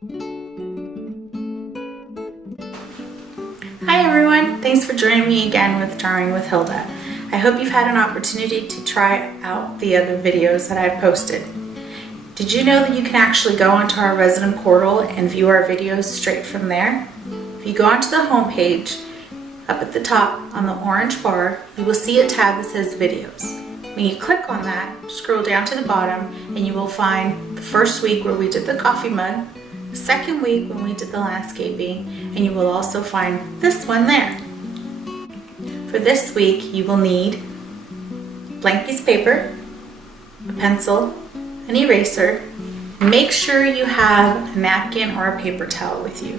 Hi everyone, thanks for joining me again with Drawing with Hilda. I hope you've had an opportunity to try out the other videos that I've posted. Did you know that you can actually go onto our resident portal and view our videos straight from there? If you go onto the home page, up at the top on the orange bar, you will see a tab that says videos. When you click on that, scroll down to the bottom and you will find the first week where we did the coffee mug, the second week when we did the landscaping, and you will also find this one there. For this week, you will need a blank piece of paper, a pencil, an eraser. Make sure you have a napkin or a paper towel with you.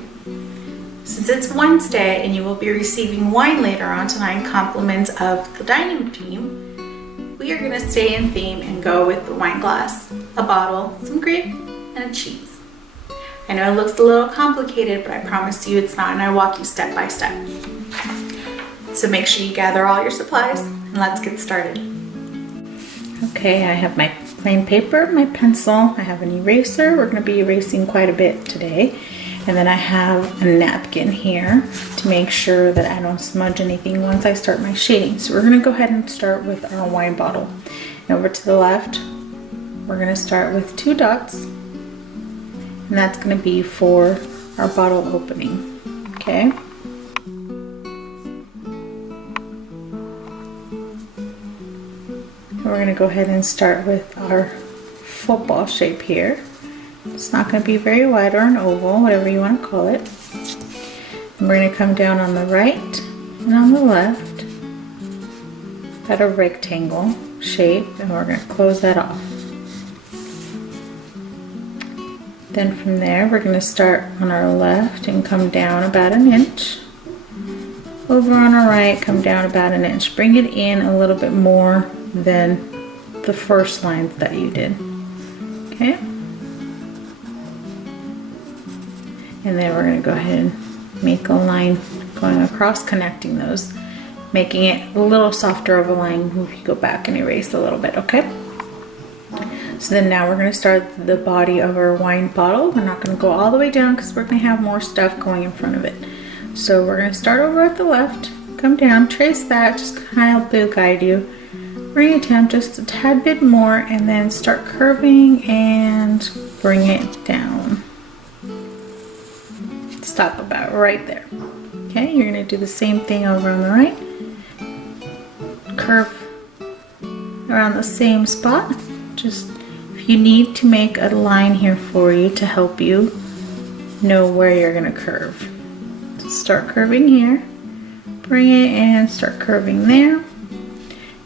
Since it's Wednesday and you will be receiving wine later on tonight in compliments of the dining team, we are going to stay in theme and go with the wine glass, a bottle, some grape, and a cheese. I know it looks a little complicated, but I promise you it's not, and I walk you step by step. So make sure you gather all your supplies and let's get started. Okay, I have my plain paper, my pencil, I have an eraser. We're going to be erasing quite a bit today. And then I have a napkin here to make sure that I don't smudge anything once I start my shading. So we're going to go ahead and start with our wine bottle. And over to the left, we're going to start with 2 dots. And that's going to be for our bottle opening. Okay? And we're going to go ahead and start with our football shape here. It's not going to be very wide or an oval, whatever you want to call it. And we're going to come down on the right and on the left at a rectangle shape, and we're going to close that off. Then from there, we're going to start on our left and come down about 1 inch. Over on our right, come down about 1 inch. Bring it in a little bit more than the first lines that you did. Okay? And then we're going to go ahead and make a line going across, connecting those, making it a little softer of a line if you go back and erase a little bit, okay? So then now we're going to start the body of our wine bottle. We're not going to go all the way down because we're going to have more stuff going in front of it. So we're going to start over at the left, come down, trace that, just kind of help guide you. Bring it down just a tad bit more and then start curving and bring it down. Stop about right there. Okay, you're going to do the same thing over on the right. Curve around the same spot. Just if you need to make a line here for you to help you know where you're going to curve. So start curving here. Bring it and start curving there.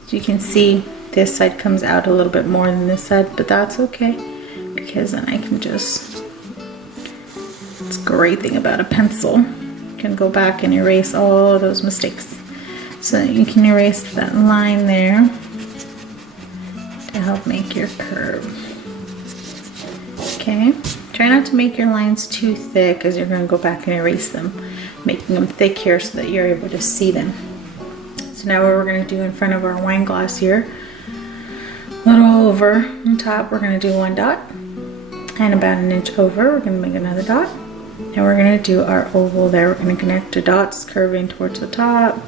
As you can see, this side comes out a little bit more than this side, but that's okay because then I can just... It's a great thing about a pencil. You can go back and erase all those mistakes. So you can erase that line there to help make your curve. Okay, try not to make your lines too thick as you're going to go back and erase them, making them thick here so that you're able to see them. So now what we're going to do in front of our wine glass here, a little over on top, we're going to do 1 dot, and about 1 inch over, we're going to make another dot. And we're going to do our oval there. We're going to connect 2 dots, curving towards the top,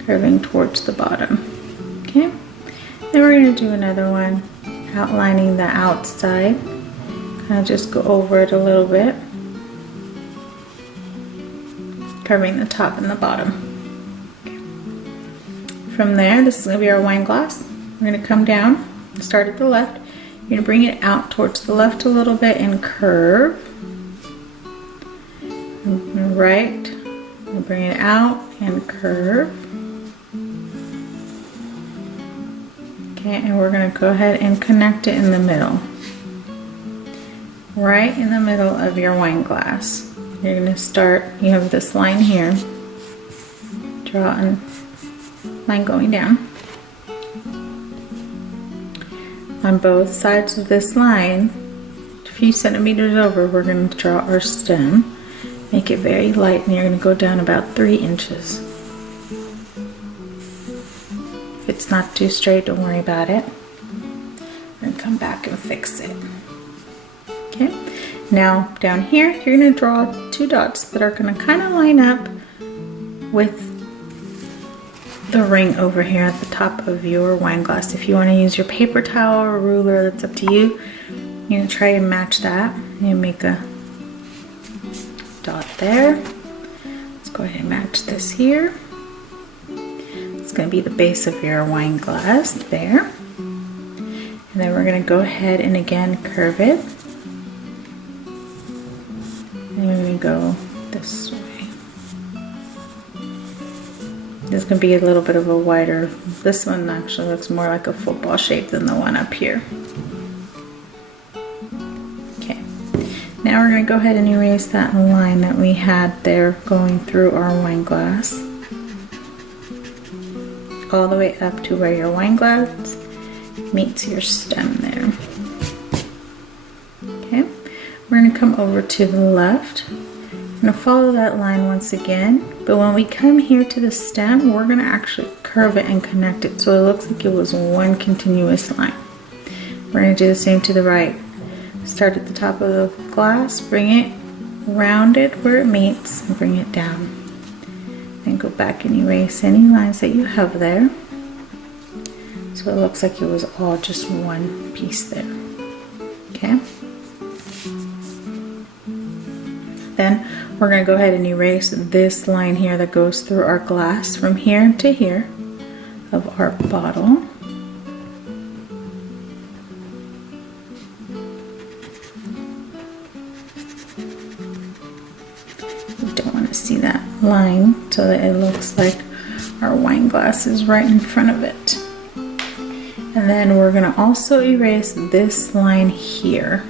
curving towards the bottom. Okay? Then we're going to do another one, outlining the outside. Kind of just go over it a little bit. Curving the top and the bottom. Okay. From there, this is going to be our wine glass. We're going to come down, start at the left. You're going to bring it out towards the left a little bit and curve. Right, and bring it out and curve. Okay, and we're going to go ahead and connect it in the middle. Right in the middle of your wine glass. You're going to start, you have this line here. Draw a line going down. On both sides of this line, a few centimeters over, we're going to draw our stem. Make it very light, and you're going to go down about 3 inches. If it's not too straight, don't worry about it. And come back and fix it. Okay? Now down here, you're gonna draw 2 dots that are gonna kind of line up with the ring over here at the top of your wine glass. If you wanna use your paper towel or ruler, that's up to you. You're gonna try and match that. You make a dot there. Let's go ahead and match this here. It's gonna be the base of your wine glass there. And then we're gonna go ahead and again curve it. And we're gonna go this way. This is gonna be a little bit of a wider, this one actually looks more like a football shape than the one up here. Okay, now we're gonna go ahead and erase that line that we had there going through our wine glass. All the way up to where your wine glass meets your stem there. Okay, we're gonna come over to the left. We're gonna follow that line once again, but when we come here to the stem, we're gonna actually curve it and connect it so it looks like it was one continuous line. We're gonna do the same to the right. Start at the top of the glass, bring it round it where it meets, and bring it down. Then go back and erase any lines that you have there. So it looks like it was all just one piece there. Okay? Then we're going to go ahead and erase this line here that goes through our glass from here to here of our bottle. We don't want to see that line so that it looks like our wine glass is right in front of it. And then we're going to also erase this line here.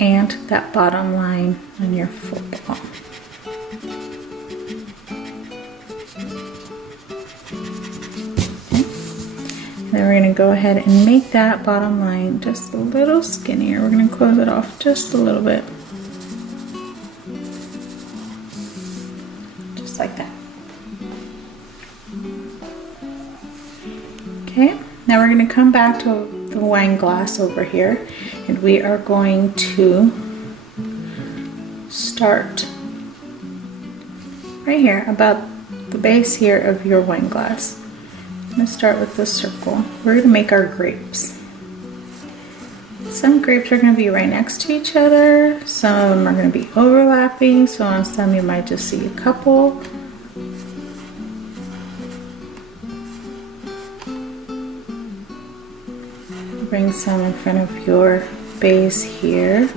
And that bottom line on your football. Then we're going to go ahead and make that bottom line just a little skinnier. We're going to close it off just a little bit. Just like that. Okay, now we're going to come back to the wine glass over here, and we are going to start right here about the base here of your wine glass. I'm going to start with this circle. We're going to make our grapes. Some grapes are going to be right next to each other. Some of them are going to be overlapping. So on some you might just see a couple. Bring some in front of your base here.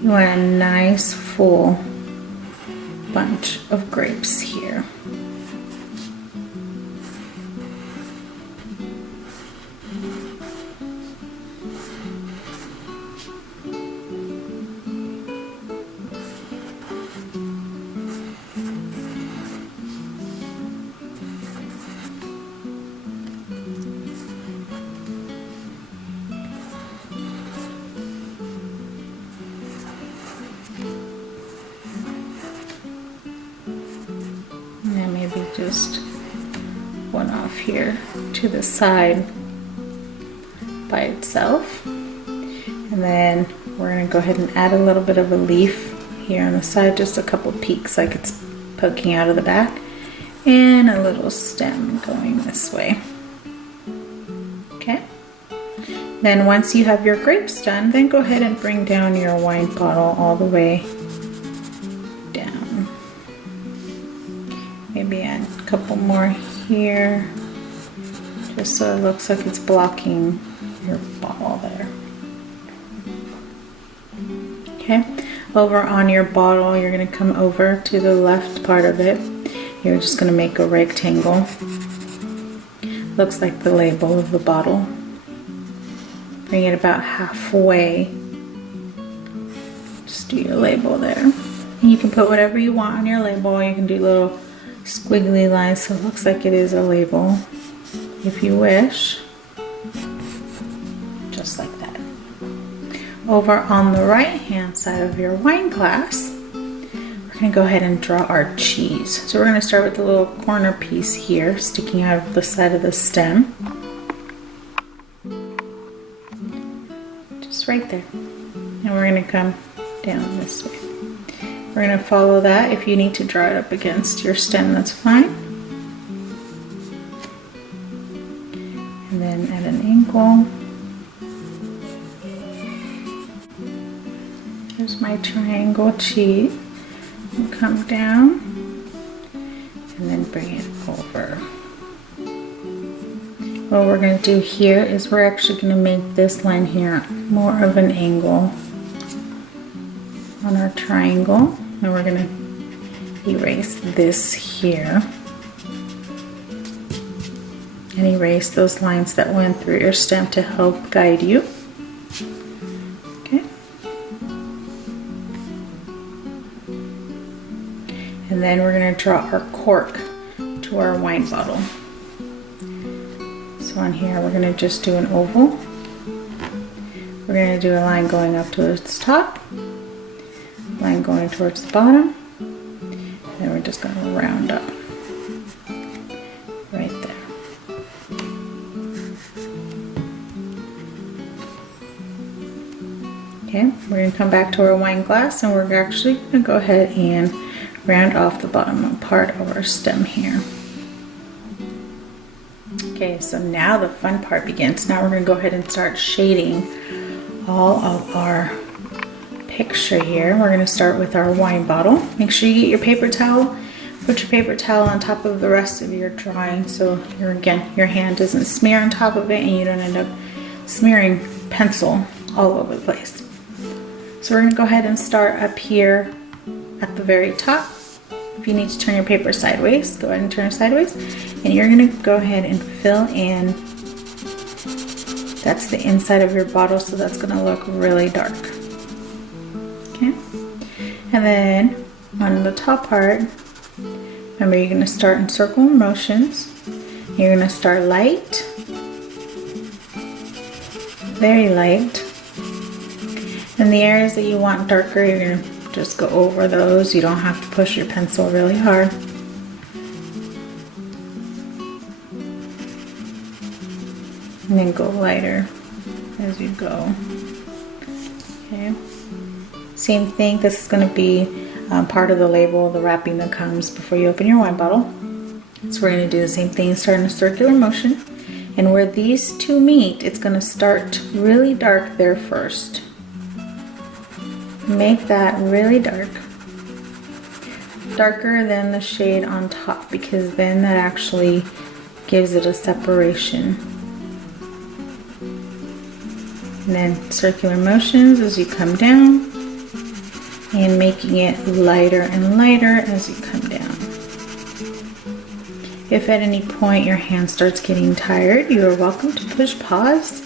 You want a nice full bunch of grapes here. Just one off here to the side by itself, and then we're going to go ahead and add a little bit of a leaf here on the side, just a couple peaks like it's poking out of the back, and a little stem going this way. Okay, then once you have your grapes done, then go ahead and bring down your wine bottle all the way down. Maybe add a couple more here, just so it looks like it's blocking your bottle there. Okay, over on your bottle, you're going to come over to the left part of it. You're just going to make a rectangle. Looks like the label of the bottle. Bring it about halfway. Just do your label there. And you can put whatever you want on your label. You can do little squiggly lines so it looks like it is a label if you wish. just like that. Over on the right hand side of your wine glass, we're going to go ahead and draw our cheese. So we're going to start with the little corner piece here sticking out of the side of the stem. Just right there. And we're going to come down this way. We're going to follow that. If you need to draw it up against your stem, that's fine. And then at an angle. Here's my triangle cheese. And come down and then bring it over. What we're going to do here is we're actually going to make this line here more of an angle on our triangle, and we're going to erase this here and erase those lines that went through your stem to help guide you. Okay. And then we're going to draw our cork to our wine bottle. So on here we're going to just do an oval. We're going to do a line going up towards the top, line going towards the bottom, and we're just going to round up right there. Okay, we're going to come back to our wine glass, and we're actually going to go ahead and round off the bottom part of our stem here. Okay, so now the fun part begins. Now we're going to go ahead and start shading all of our picture here. We're going to start with our wine bottle. Make sure you get your paper towel. Put your paper towel on top of the rest of your drawing so your hand doesn't smear on top of it and you don't end up smearing pencil all over the place. So we're going to go ahead and start up here at the very top. If you need to turn your paper sideways, go ahead and turn it sideways. And you're going to go ahead and fill in, that's the inside of your bottle, so that's going to look really dark. Okay. And then on the top part, remember you're going to start in circular motions. You're going to start light, very light. And the areas that you want darker, you're going to just go over those. You don't have to push your pencil really hard. And then go lighter as you go. Okay. Same thing, this is going to be part of the label, the wrapping that comes before you open your wine bottle. So we're going to do the same thing, start in a circular motion. And where these two meet, it's going to start really dark there first. Make that really dark. Darker than the shade on top, because then that actually gives it a separation. And then circular motions as you come down and making it lighter and lighter as you come down. If at any point your hand starts getting tired, you are welcome to push pause.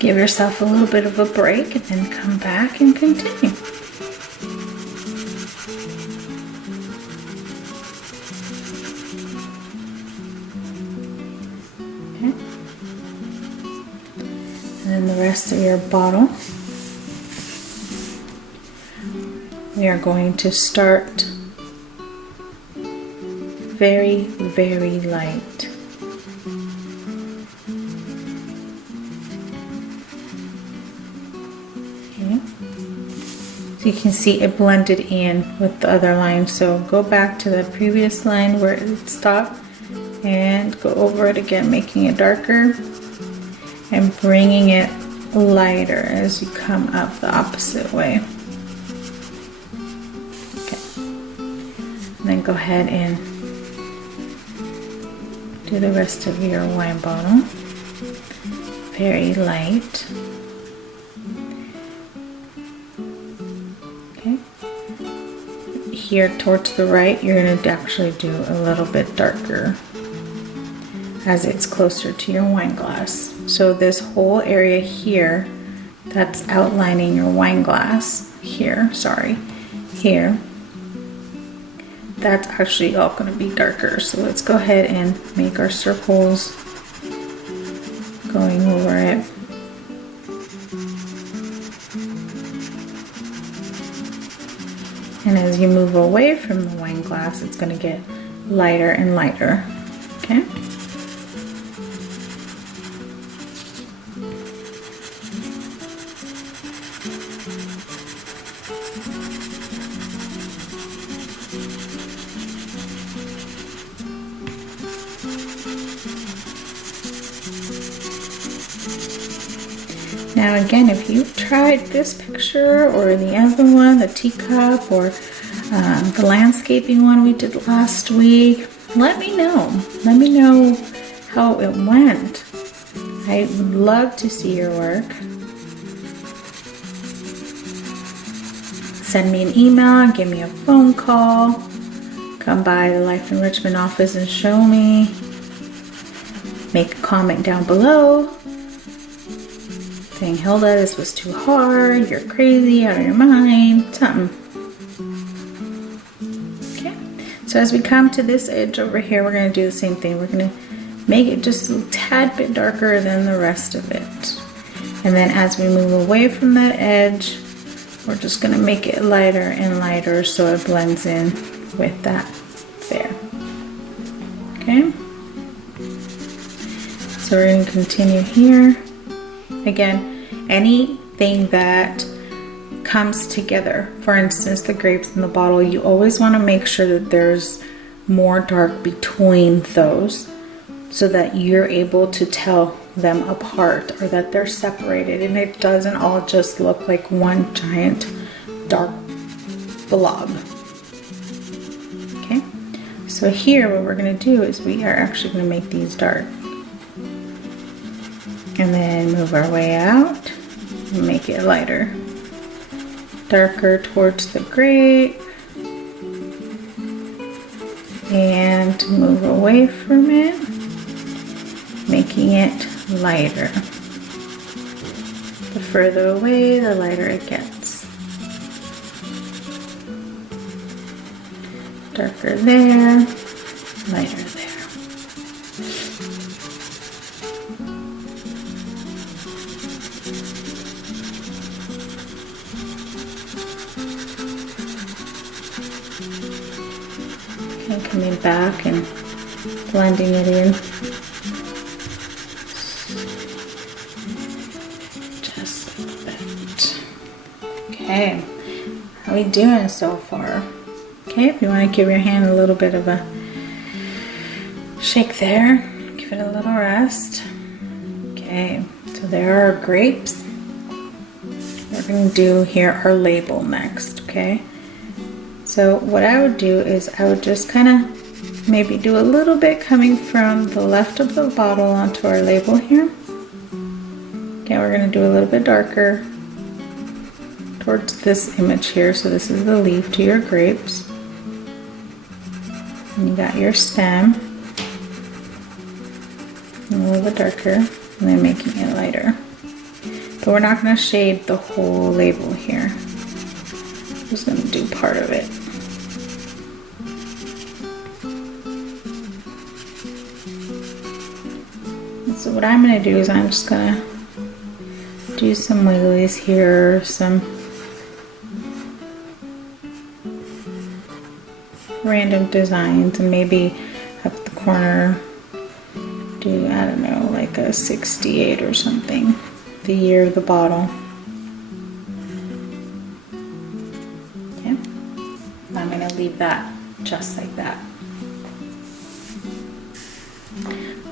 Give yourself a little bit of a break and then come back and continue. Okay. And then the rest of your bottle, we are going to start very, very light. Okay. So you can see it blended in with the other line. So go back to the previous line where it stopped and go over it again, making it darker and bringing it lighter as you come up the opposite way. Okay. And then go ahead and do the rest of your wine bottle. Very light. Okay. Here towards the right, you're going to actually do a little bit darker as it's closer to your wine glass. So this whole area here that's outlining your wine glass here, here, that's actually all going to be darker. So let's go ahead and make our circles going over it. And as you move away from the wine glass, it's going to get lighter and lighter. Okay? Now again, if you've tried this picture or the other one, the teacup, or the landscaping one we did last week, let me know. Let me know how it went. I would love to see your work. Send me an email, give me a phone call, come by the Life Enrichment office and show me. Make a comment down below saying, Hilda, this was too hard, you're crazy, out of your mind, something. Okay, so as we come to this edge over here, we're going to do the same thing. We're going to make it just a tad bit darker than the rest of it. And then as we move away from that edge, we're just going to make it lighter and lighter so it blends in with that there. Okay, so we're going to continue here. Again, anything that comes together, for instance, the grapes in the bottle, you always want to make sure that there's more dark between those so that you're able to tell them apart or that they're separated and it doesn't all just look like one giant dark blob. Okay, so here what we're going to do is we are actually going to make these dark. And then move our way out and make it lighter. Darker towards the grape. And move away from it, making it lighter. The further away, the lighter it gets. Darker there, lighter there. And coming back and blending it in. Just like that. Okay, how are we doing so far? Okay, if you want to give your hand a little bit of a shake there, give it a little rest. Okay, so there are our grapes. We're going to do here our label next, okay? So what I would do is I would just kind of maybe do a little bit coming from the left of the bottle onto our label here. Okay, we're going to do a little bit darker towards this image here. So this is the leaf to your grapes. And you got your stem. A little bit darker, and then making it lighter. But we're not going to shade the whole label here. I'm just going to do part of it. So what I'm going to do is I'm just going to do some wigglies here, some random designs, and maybe up the corner do, I don't know, like a 68 or something, the year of the bottle. Okay, I'm going to leave that just like that.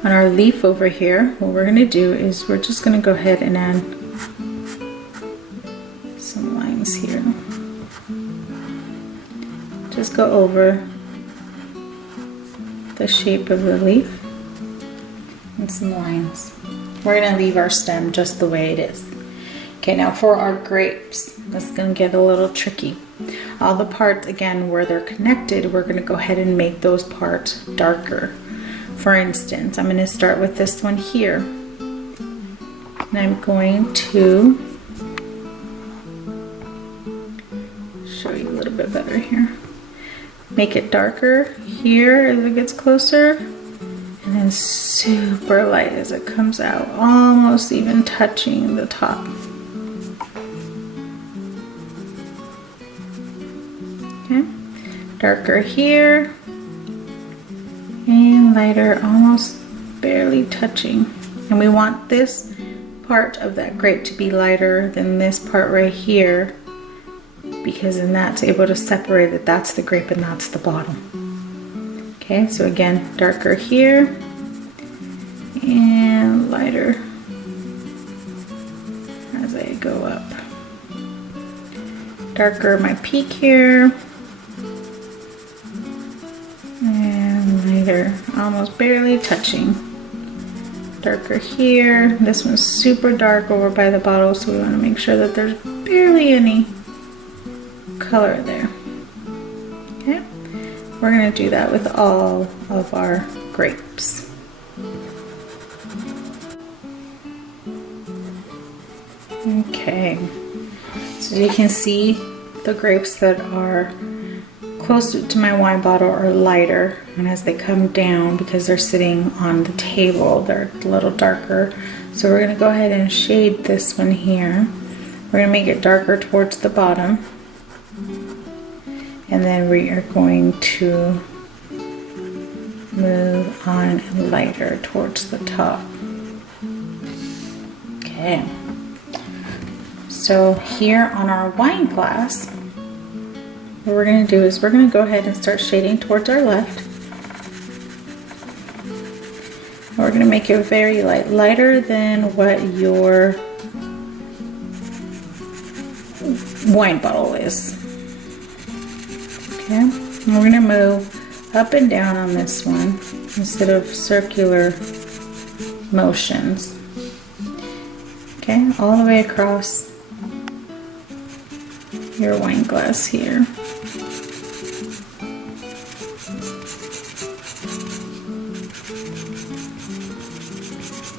On our leaf over here, what we're going to do is we're just going to go ahead and add some lines here. Just go over the shape of the leaf and some lines. We're going to leave our stem just the way it is. Okay, now for our grapes, this is going to get a little tricky. All the parts, again, where they're connected, we're going to go ahead and make those parts darker. For instance, I'm going to start with this one here. And I'm going to show you a little bit better here. Make it darker here as it gets closer. And and super light as it comes out, almost even touching the top. Okay, darker here and lighter, almost barely touching. And we want this part of that grape to be lighter than this part right here, because then that's able to separate that that's the grape and that's the bottom. Okay, so again, darker here and lighter as I go up. Darker my peak here and lighter, almost barely touching. Darker here. This one's super dark over by the bottle, so we want to make sure that there's barely any color there. Okay, we're going to do that with all of our grapes. Okay, so you can see the grapes that are closer to my wine bottle are lighter, and as they come down, because they're sitting on the table, they're a little darker. So we're going to go ahead and shade this one here. We're going to make it darker towards the bottom, and then we are going to move on lighter towards the top. Okay, so here on our wine glass, what we're going to do is we're going to go ahead and start shading towards our left. We're going to make it very light, lighter than what your wine bottle is. Okay, and we're going to move up and down on this one instead of circular motions. Okay, all the way across your wine glass here.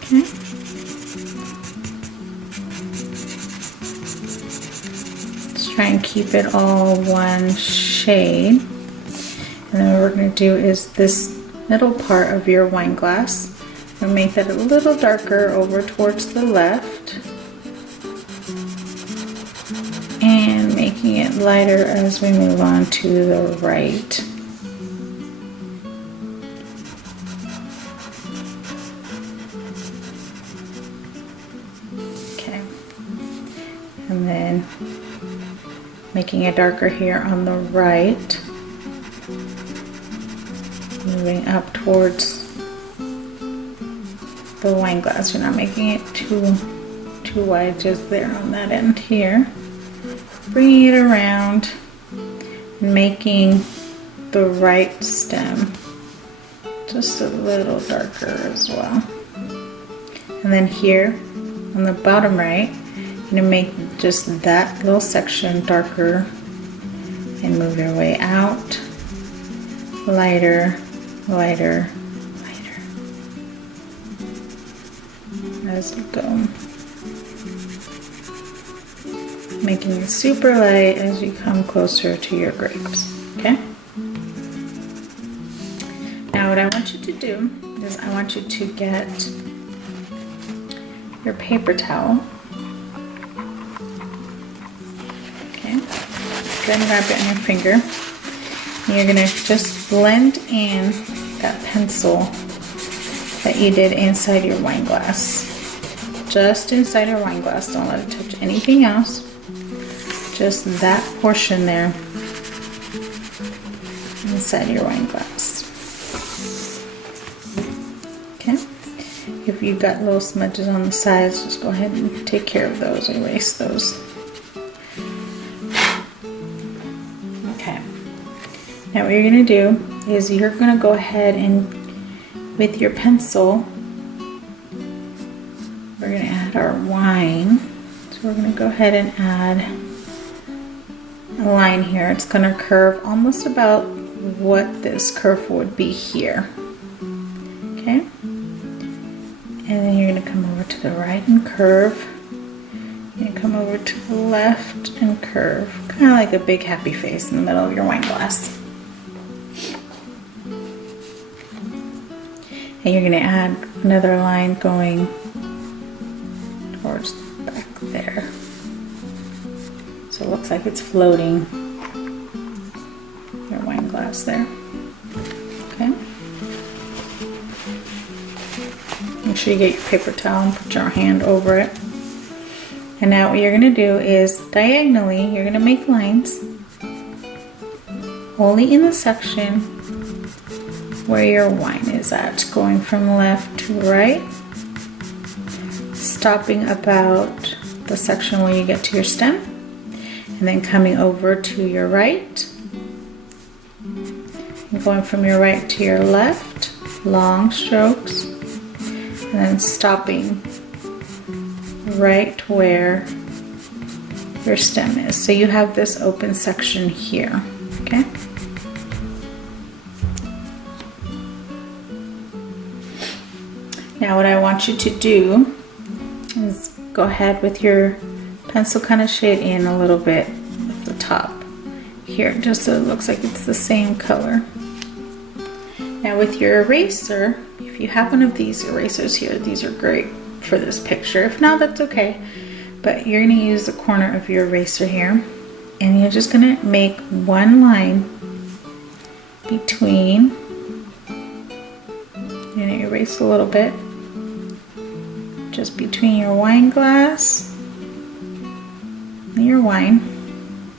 Okay. Let's try and keep it all one shade. And then what we're going to do is this middle part of your wine glass, and make that a little darker over towards the left, and making it lighter as we move on to the right. Okay, and then making it darker here on the right, moving up towards the wine glass. You're not making it too wide, just there on that end here. Bringing it around, making the right stem just a little darker as well. And then here on the bottom right, I'm going to make just that little section darker and move your way out. Lighter, lighter, lighter as you go. Making it super light as you come closer to your grapes, okay? Now what I want you to do is I want you to get your paper towel. Okay, go ahead and grab it on your finger. And you're gonna just blend in that pencil that you did inside your wine glass. Just inside your wine glass, don't let it touch anything else. Just that portion there inside your wine glass. Okay, if you've got little smudges on the sides, just go ahead and take care of those, erase those. Okay, now what you're going to do is you're going to go ahead and with your pencil, we're going to add our wine. So we're going to go ahead and add a line here. It's going to curve almost about what this curve would be here. Okay, and then you're going to come over to the right and curve, and come over to the left and curve, kind of like a big happy face in the middle of your wine glass. And you're going to add another line going towards back there. So it looks like it's floating your wine glass there. Okay. Make sure you get your paper towel and put your hand over it. And now what you're going to do is diagonally, you're going to make lines only in the section where your wine is at, going from left to right, stopping about the section where you get to your stem, and then coming over to your right, and going from your right to your left, long strokes, and then stopping right where your stem is. So you have this open section here, okay? Now what I want you to do is go ahead with your pencil, kind of shade in a little bit at the top here, just so it looks like it's the same color. Now with your eraser, if you have one of these erasers here, these are great for this picture. If not, that's okay. But you're going to use the corner of your eraser here, and you're just going to make one line between, you're going to erase a little bit, just between your wine glass and your wine,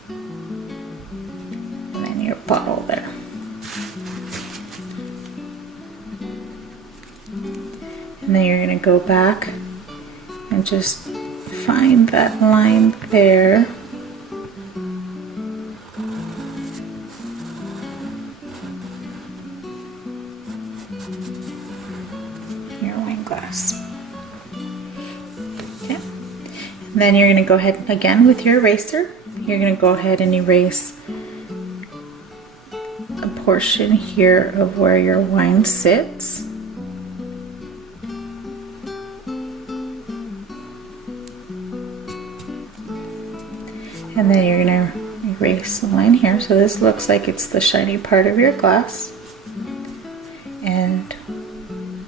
and then your bottle there. And then you're going to go back and just find that line there. Your wine glass. Okay. And then you're going to go ahead again with your eraser. You're going to go ahead and erase a portion here of where your wine sits. And then you're going to erase a line here. So this looks like it's the shiny part of your glass. And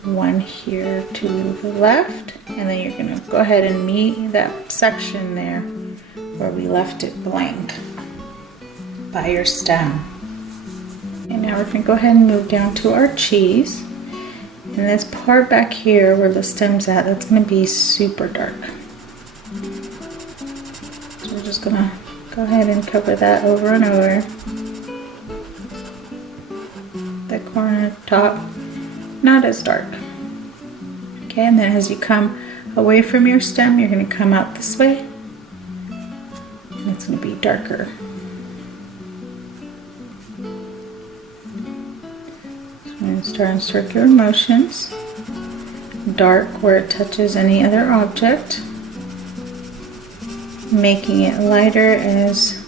one here to the left. And then you're going to go ahead and meet that section there where we left it blank by your stem. And now we're going to go ahead and move down to our cheese. And this part back here where the stem's at, that's going to be super dark. So we're just going to go ahead and cover that over and over. The corner, top, not as dark. Okay, and then as you come away from your stem, you're going to come out this way, and it's going to be darker. So I'm going to start in circular motions, dark where it touches any other object, making it lighter as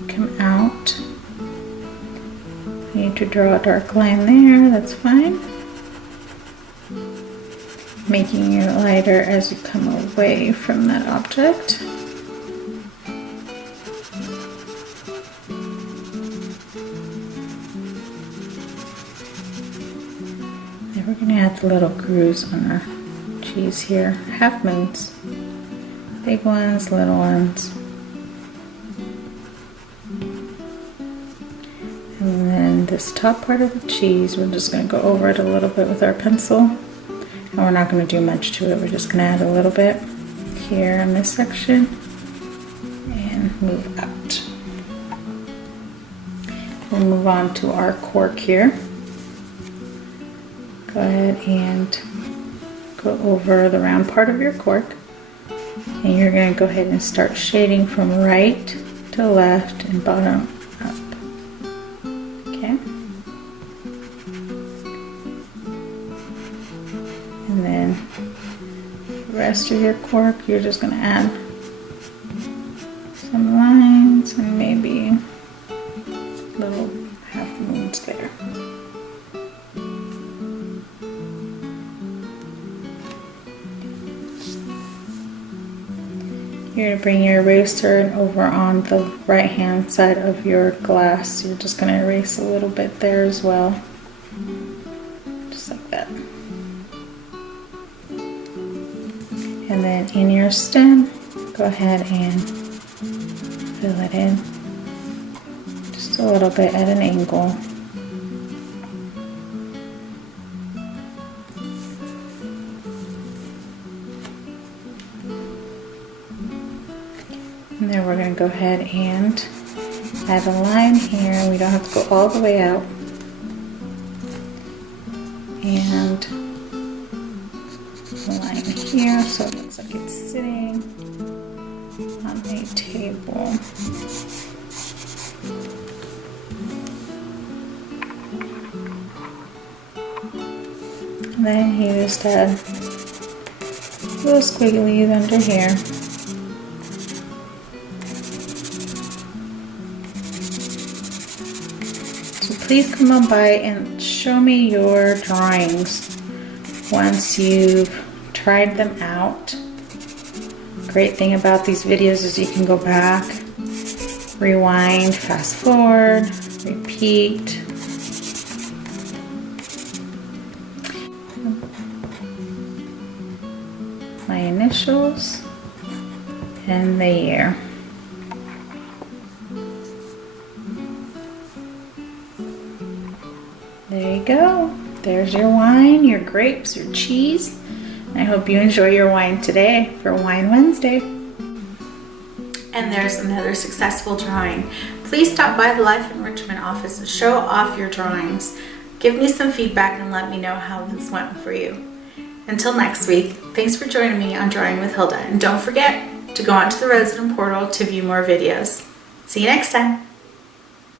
you come out. You need to draw a dark line there, that's fine. Making it lighter as you come away from that object. Then we're going to add the little grooves on our cheese here, half moons. Big ones, little ones. And then this top part of the cheese, we're just going to go over it a little bit with our pencil. And we're not going to do much to it, we're just going to add a little bit here in this section and move out. We'll move on to our cork here. Go ahead and go over the round part of your cork. And you're going to go ahead and start shading from right to left and bottom up. Okay? And then the rest of your cork, you're just going to add some lines and maybe little half moons there. You're going to bring your eraser over on the right hand side of your glass. You're just going to erase a little bit there as well. Just like that. And then in your stem, go ahead and fill it in just a little bit at an angle. And then we're going to go ahead and add a line here. We don't have to go all the way out. And a line here so it looks like it's sitting on a table. And then you just add little squigglies under here. So please come on by and show me your drawings once you've tried them out. Great thing about these videos is you can go back, rewind, fast forward, repeat. My initials and the year. There you go. There's your wine, your grapes, your cheese. I hope you enjoy your wine today for Wine Wednesday. And there's another successful drawing. Please stop by the Life Enrichment office and show off your drawings. Give me some feedback and let me know how this went for you. Until next week, thanks for joining me on Drawing with Hilda. And don't forget to go onto the resident portal to view more videos. See you next time.